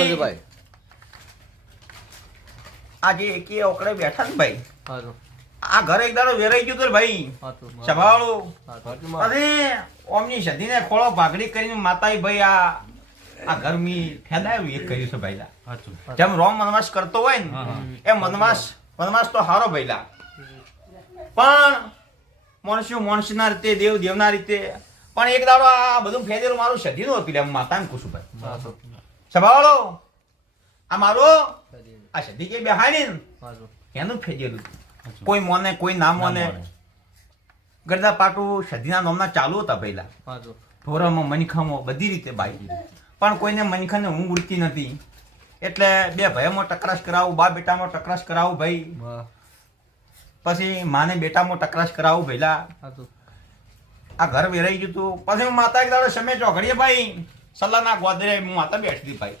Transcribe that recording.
કરજો ભાઈ. આજે એકી ઓકડે બેઠા ને ભાઈ હારું આ ઘર એક દાડો વેરાઈ ગયું તો ભાઈ હારું સભાવાળું હારું અરે ઓમની સધીને ખોળો ભાગડી કરીને માતાઈ ભાઈ આ ગરમી ફેદાયું એક કર્યું છે ભાઈલા સાચું. જેમ રોમ વનવાસ કરતો હોય ને એમ વનવાસ તો હારો ભાઈલા પણ મનુષ્ય મનુષ્યના રીતે દેવ દેવના રીતે પણ એક દાડો આ બધું ફેદેલું મારું સધીનું હતું એટલે માતાને કુશુભાઈ સભાવાળો આ મારો આ સધી કે બેહાડી ને હારું એનું ફેદેલું કોઈ મોને કોઈ ના મોને ગરદા પાટું સધીના નામના ચાલુ હતા પહેલા હારું ઢોરામાં મનખામાં બધી રીતે બાઈ પણ કોઈને મનખાને ઊંઘ ઉડતી નથી એટલે બે ભાઈઓમાં ટકરાશ કરાવું બા બેટામાં ટકરાશ કરાવું ભાઈ પછી માને બેટામાં ટકરાશ કરાવું ભઈલા હારું આ ઘર વેરાઈ ગયું હતું પછી હું માતા એક દાડો સમય ચોઘડીએ ભાઈ સલાહના ગોદરે હું માતા બેઠી હતી ભાઈ